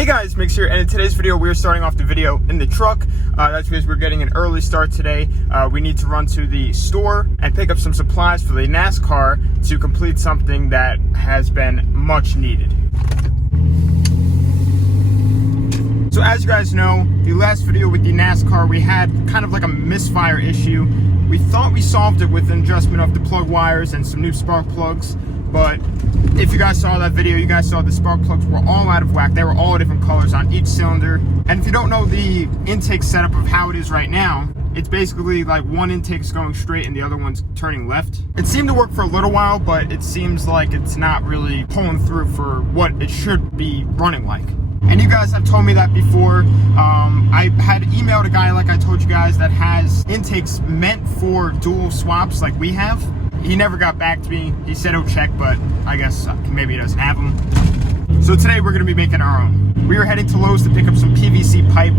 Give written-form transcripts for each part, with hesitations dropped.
Hey guys, Mix here, and in today's video we're starting off the video in the truck. That's because we're getting an early start today. We need to run to the store and pick up some supplies for the NASKAR to complete something that has been much needed. So as you guys know, the last video with the NASKAR, we had kind of like a misfire issue. We thought we solved it with an adjustment of the plug wires and some new spark plugs, but if you guys saw that video, you guys saw the spark plugs were all out of whack. They were all different colors on each cylinder. And if you don't know the intake setup of how it is right now, it's basically like one intake's going straight and the other one's turning left. It seemed to work for a little while, but it seems like it's not really pulling through for what it should be running like. And you guys have told me that before. I had emailed a guy, like I told you guys, that has intakes meant for dual swaps like we have. He never got back to me. He said he'll check, but I guess maybe he doesn't have them. So today we're gonna be making our own. We are heading to Lowe's to pick up some PVC pipe.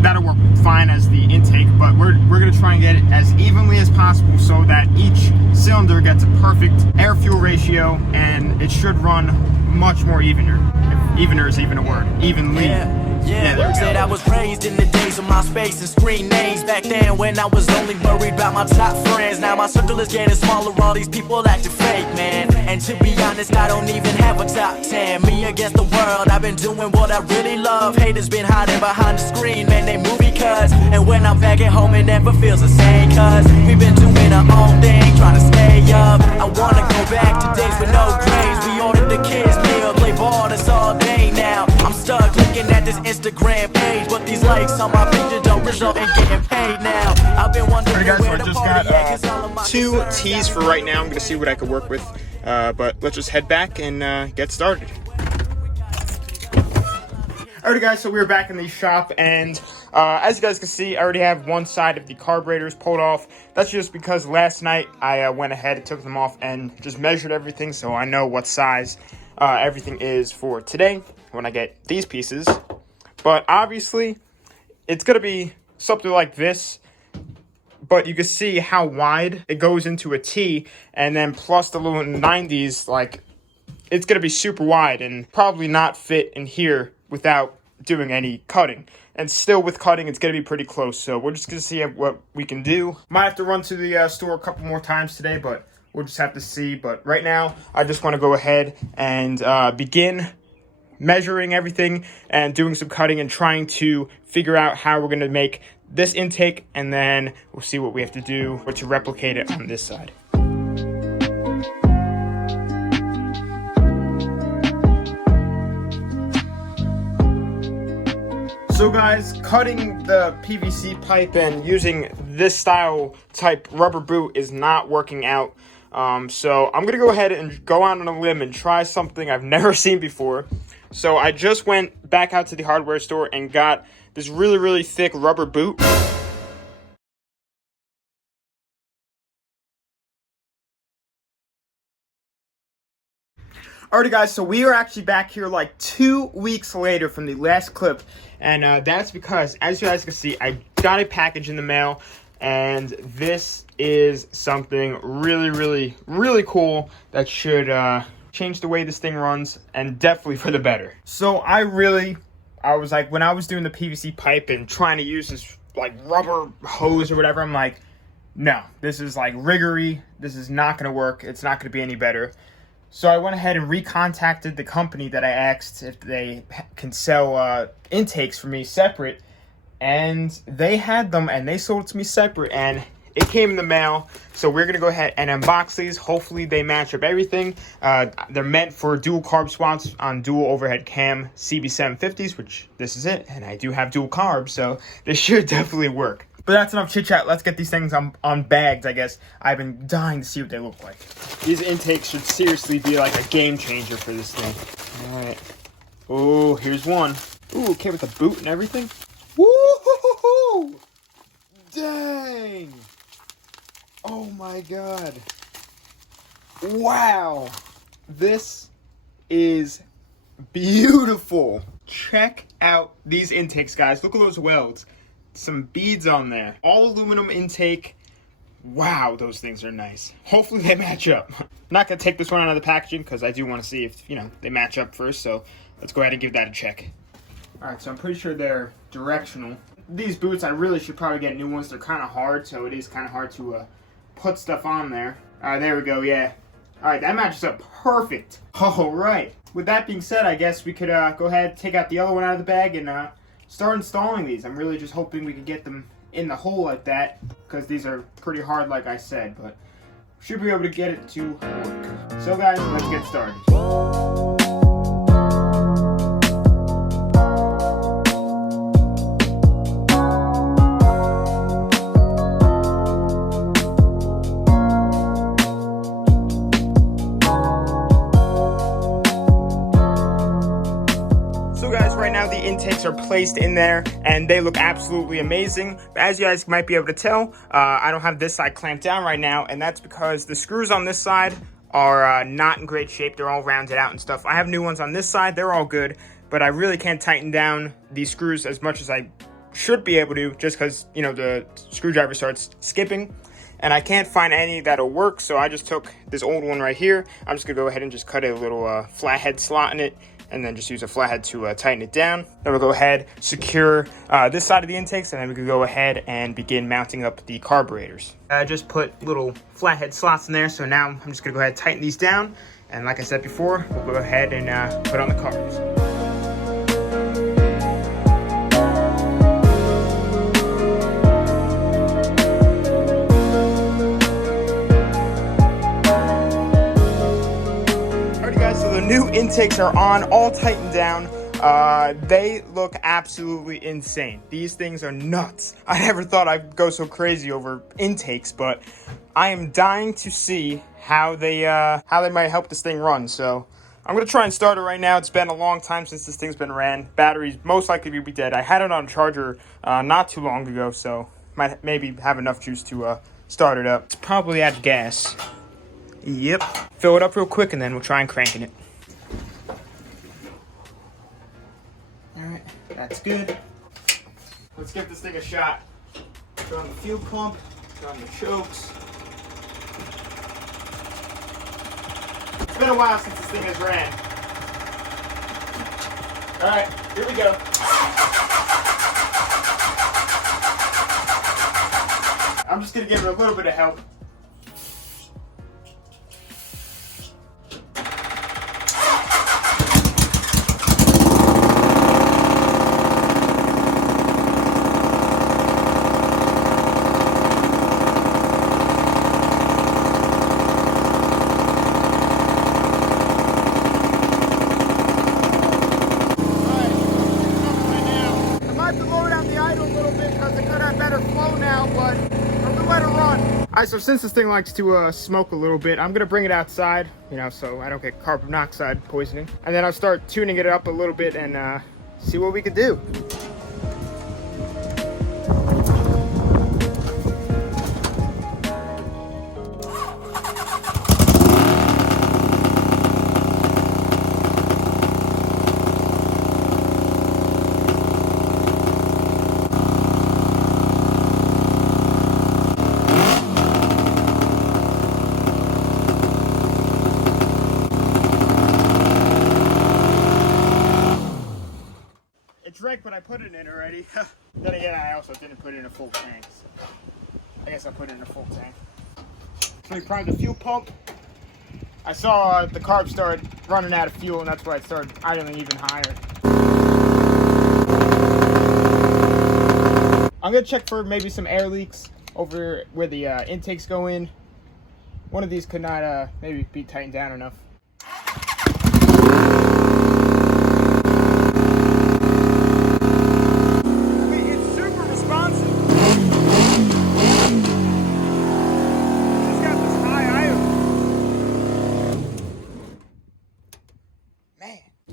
That'll work fine as the intake, but we're gonna try and get it as evenly as possible so that each cylinder gets a perfect air-fuel ratio, and it should run much more evener. If evener is even a word. Evenly. Yeah, there we go. Said I was raised in the days of MySpace and screen names. Back then when I was only worried about my top friends. Now my circle is getting smaller, all these people acting fake, man. And to be honest, I don't even have a top 10. Me against the world, I've been doing what I really love. Haters been hiding behind the screen, man, they movie cuts. And when I'm back at home, it never feels the same, cause we've been doing our own thing, trying to stay up. I wanna go back to days with no grades. We ordered the kids meal, play ball, that's all day now. I'm stuck looking at this Instagram page, but these likes on my picture don't result in getting paid now. I've been wondering where the party at, 'cause all of my two tees for right now. I'm gonna see what I can work with, but let's just head back and get started. Alrighty guys, so we're back in the shop, and as you guys can see, I already have one side of the carburetors pulled off. That's just because last night I went ahead and took them off and just measured everything, so I know what size everything is for today when I get these pieces. But obviously, it's gonna be something like this, but you can see how wide it goes into a T, and then plus the little 90s, like, it's gonna be super wide and probably not fit in here without doing any cutting. And still with cutting, it's gonna be pretty close, so we're just gonna see what we can do. Might have to run to the store a couple more times today, but we'll just have to see. But right now, I just wanna go ahead and begin measuring everything and doing some cutting and trying to figure out how we're gonna make this intake, and then we'll see what we have to do or to replicate it on this side. So guys, cutting the PVC pipe and using this style type rubber boot is not working out. So I'm gonna go ahead and go out on a limb and try something I've never seen before. So I just went back out to the hardware store and got this really, really thick rubber boot. Alrighty guys, so we are actually back here like 2 weeks later from the last clip, and that's because, as you guys can see, I got a package in the mail, and this is something really, really, really cool that should change the way this thing runs, and definitely for the better. So I was like, when I was doing the PVC pipe and trying to use this like rubber hose or whatever, I'm like, no, this is like riggery, this is not gonna work, it's not gonna be any better. So I went ahead and recontacted the company that I asked if they can sell intakes for me separate, and they had them and they sold it to me separate, and it came in the mail. So we're gonna go ahead and unbox these. Hopefully they match up everything. They're meant for dual carb swaps on dual overhead cam CB750s, which this is it, and I do have dual carbs, so this should definitely work. But that's enough chit chat. Let's get these things on bags, I guess. I've been dying to see what they look like. These intakes should seriously be like a game changer for this thing. All right. Oh, here's one. Ooh, came with the boot and everything. Woo-hoo-hoo-hoo! Dang! Oh my god. Wow. This is beautiful. Check out these intakes, guys. Look at those welds. Some beads on there. All aluminum intake. Wow, those things are nice. Hopefully they match up. I'm not gonna take this one out of the packaging because I do want to see if, you know, they match up first. So let's go ahead and give that a check. Alright, so I'm pretty sure they're directional. These boots, I really should probably get new ones. They're kind of hard, so it is kind of hard to put stuff on there. Alright, there we go, yeah. Alright, that matches up perfect. Alright. With that being said, I guess we could go ahead, take out the other one out of the bag, and start installing these. I'm really just hoping we can get them in the hole like that, because these are pretty hard like I said, but should be able to get it to work. So guys, let's get started. Intakes are placed in there and they look absolutely amazing. But as you guys might be able to tell, I don't have this side clamped down right now, and that's because the screws on this side are not in great shape. They're all rounded out and stuff. I have new ones on this side, they're all good, but I really can't tighten down these screws as much as I should be able to, just because, you know, the screwdriver starts skipping. And I can't find any that'll work, so I just took this old one right here. I'm just gonna go ahead and just cut a little flathead slot in it, and then just use a flathead to tighten it down. Then we'll go ahead, secure this side of the intakes, and then we can go ahead and begin mounting up the carburetors. I just put little flathead slots in there, so now I'm just gonna go ahead and tighten these down. And like I said before, we'll go ahead and put on the carbs. New intakes are on, all tightened down. They look absolutely insane. These things are nuts. I never thought I'd go so crazy over intakes, but I am dying to see how they might help this thing run. So I'm gonna try and start it right now. It's been a long time since this thing's been ran. Battery's most likely to be dead. I had it on charger not too long ago, so might maybe have enough juice to start it up. It's probably out of gas. Yep. Fill it up real quick and then we'll try and cranking it. Alright, that's good. Let's give this thing a shot. Turn on the fuel pump, turn on the chokes. It's been a while since this thing has ran. Alright, here we go. I'm just going to give it a little bit of help. Alright, so since this thing likes to smoke a little bit, I'm going to bring it outside, you know, so I don't get carbon monoxide poisoning. And then I'll start tuning it up a little bit and see what we can do. But I put it in already. Then again, I also didn't put it in a full tank, so I guess I put it in a full tank. So we primed the fuel pump. I saw the carb start running out of fuel, and that's why it started idling even higher. I'm gonna check for maybe some air leaks over where the intakes go in. One of these could not maybe be tightened down enough.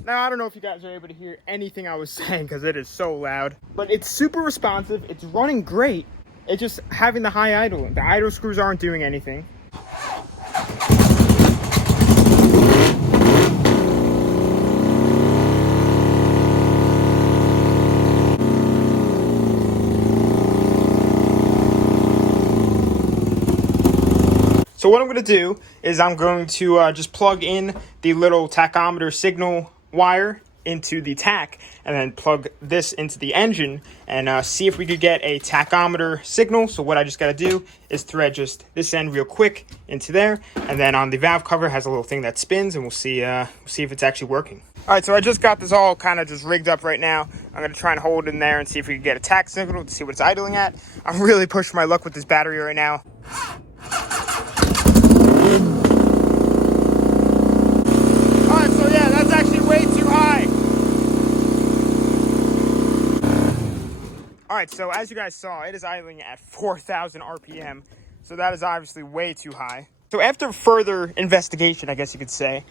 Now, I don't know if you guys are able to hear anything I was saying because it is so loud, but it's super responsive. It's running great. It's just having the high idle. The idle screws aren't doing anything. So what I'm going to do is I'm going to just plug in the little tachometer signal wire into the tach and then plug this into the engine and see if we could get a tachometer signal. So what I just got to do is thread just this end real quick into there, and then on the valve cover has a little thing that spins, and we'll see if it's actually working. All right, so I just got this all kind of just rigged up right now. I'm going to try and hold it in there and see if we can get a tach signal to see what it's idling at. I'm really pushing my luck with this battery right now. Alright, so yeah, that's actually way too high. Alright, so as you guys saw, it is idling at 4,000 RPM. So that is obviously way too high. So after further investigation, I guess you could say,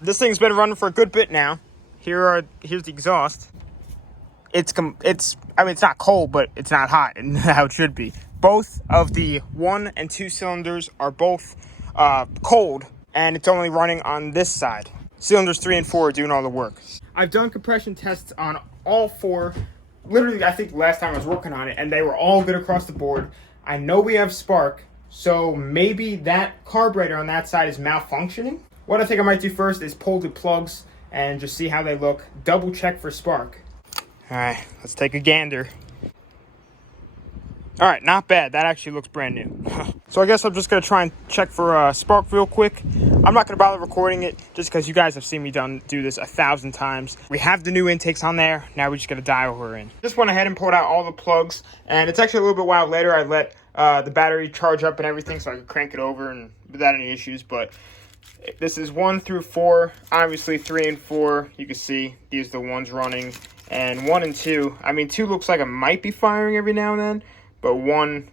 this thing's been running for a good bit now. Here's the exhaust. It's not cold, but it's not hot, and how it should be. Both of the 1 and 2 cylinders are both cold, and it's only running on this side. Cylinders 3 and 4 are doing all the work. I've done compression tests on all 4. Literally, I think last time I was working on it, and they were all good across the board. I know we have spark, so maybe that carburetor on that side is malfunctioning. What I think I might do first is pull the plugs and just see how they look. Double check for spark. All right, let's take a gander. All right, not bad. That actually looks brand new. So I guess I'm just going to try and check for spark real quick. I'm not going to bother recording it just because you guys have seen me do this 1,000 times. We have the new intakes on there. Now we just got to dial her in. Just went ahead and pulled out all the plugs. And it's actually a little bit while later. I let the battery charge up and everything so I could crank it over and without any issues. But this is 1 through 4. Obviously 3 and 4, you can see these are the ones running. And 1 and 2, I mean 2 looks like it might be firing every now and then. But 1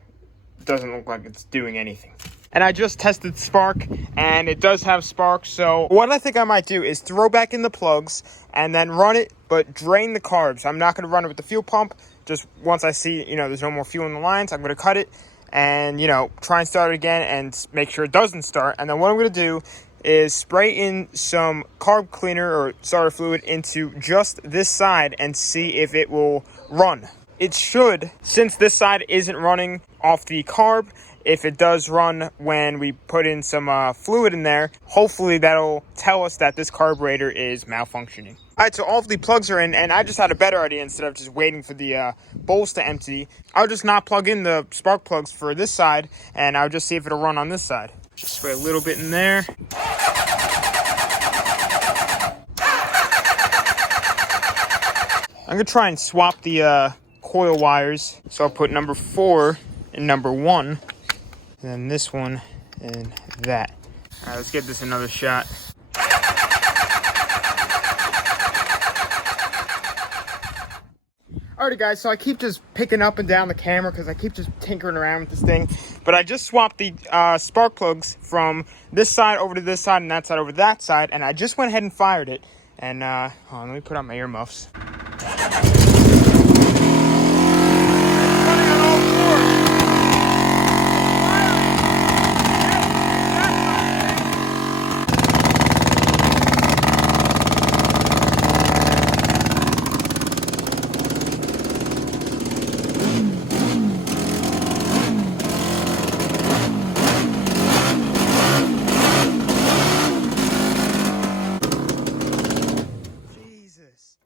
doesn't look like it's doing anything. And I just tested spark, and it does have spark. So what I think I might do is throw back in the plugs and then run it, but drain the carbs. I'm not going to run it with the fuel pump. Just once I see, there's no more fuel in the lines, I'm going to cut it and, try and start it again and make sure it doesn't start. And then what I'm going to do is spray in some carb cleaner or starter fluid into just this side and see if it will run. It should, since this side isn't running off the carb. If it does run when we put in some fluid in there, hopefully that'll tell us that this carburetor is malfunctioning. All right, so all of the plugs are in, and I just had a better idea. Instead of just waiting for the bowls to empty, I'll just not plug in the spark plugs for this side, and I'll just see if it'll run on this side. Just spray a little bit in there. I'm gonna try and swap the coil wires. So I'll put number 4 in number 1, and then this one and that. All right, let's give this another shot. Alrighty guys, so I keep just picking up and down the camera because I keep just tinkering around with this thing. But I just swapped the spark plugs from this side over to this side and that side over to that side, and I just went ahead and fired it. And hold on, let me put on my earmuffs.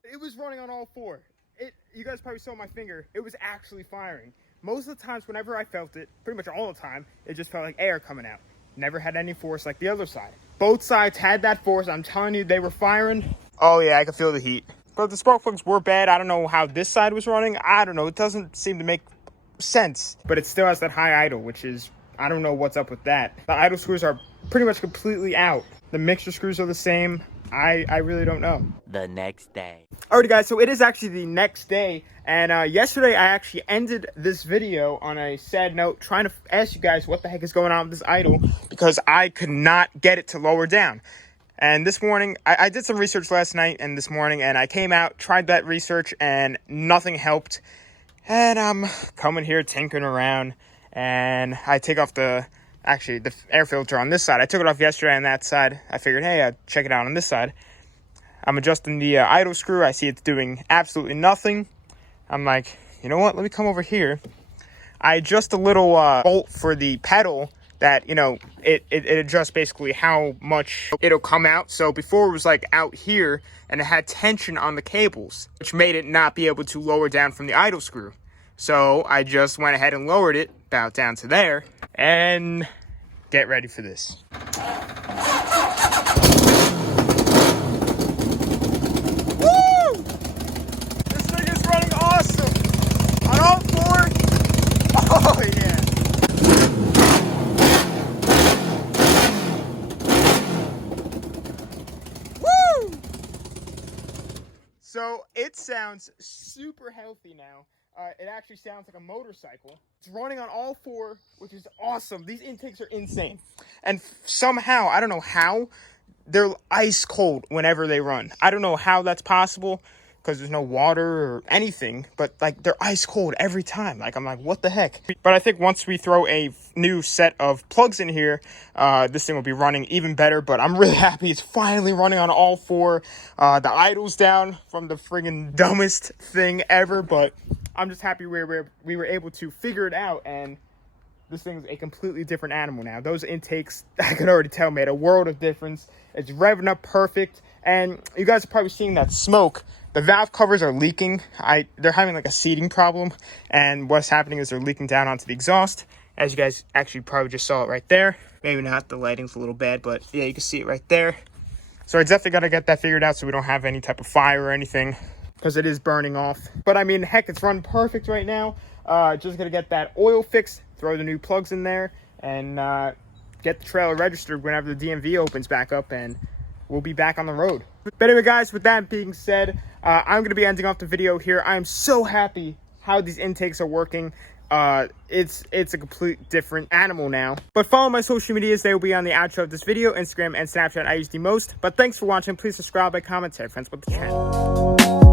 It was running on all 4. You guys probably saw my finger. It was actually firing. Most of the times, whenever I felt it, pretty much all the time, it just felt like air coming out. Never had any force like the other side. Both sides had that force. I'm telling you, they were firing. Oh yeah, I could feel the heat. But the spark plugs were bad. I don't know how this side was running. I don't know. It doesn't seem to make sense. But it still has that high idle, which is, I don't know what's up with that. The idle screws are pretty much completely out. The mixture screws are the same. I really don't know. The next day. Alrighty guys, so it is actually the next day, and yesterday I actually ended this video on a sad note, trying to ask you guys what the heck is going on with this idle, because I could not get it to lower down. And this morning, I did some research last night and this morning, and I came out, tried that research, and nothing helped. And I'm coming here tinkering around, and I take off the air filter on this side. I took it off yesterday on that side. I figured, hey, I'd check it out on this side. I'm adjusting the idle screw. I see it's doing absolutely nothing. I'm like, you know what? Let me come over here. I adjust a little bolt for the pedal that, you know, it adjusts basically how much it'll come out. So before it was like out here and it had tension on the cables, which made it not be able to lower down from the idle screw. So I just went ahead and lowered it about down to there, and get ready for this. Woo! This thing is running awesome on all four. Oh yeah. So it sounds super healthy now. It actually sounds like a motorcycle. It's running on all four, which is awesome. These intakes are insane. And somehow, I don't know how, they're ice cold whenever they run. I don't know how that's possible, because there's no water or anything, but like they're ice cold every time. Like I'm like, what the heck? But I think once we throw a new set of plugs in here, this thing will be running even better. But I'm really happy it's finally running on all four. The idle's down from the friggin' dumbest thing ever, but I'm just happy we were able to figure it out, and this thing's a completely different animal now. Those intakes, I can already tell, made a world of difference. It's revving up perfect, and you guys are probably seeing that smoke. The valve covers are leaking. They're having like a seating problem, and what's happening is they're leaking down onto the exhaust. As you guys actually probably just saw it right there. Maybe not, the lighting's a little bad, but yeah, you can see it right there. So I definitely got to get that figured out so we don't have any type of fire or anything, because it is burning off. But I mean, heck, it's running perfect right now. Just gonna get that oil fixed, throw the new plugs in there, and get the trailer registered whenever the DMV opens back up, and we'll be back on the road. But anyway, guys, with that being said, I'm gonna be ending off the video here. I am so happy how these intakes are working. It's a complete different animal now. But follow my social medias. They will be on the outro of this video. Instagram and Snapchat I use the most. But thanks for watching. Please subscribe, like, comment, tell your friends about the channel.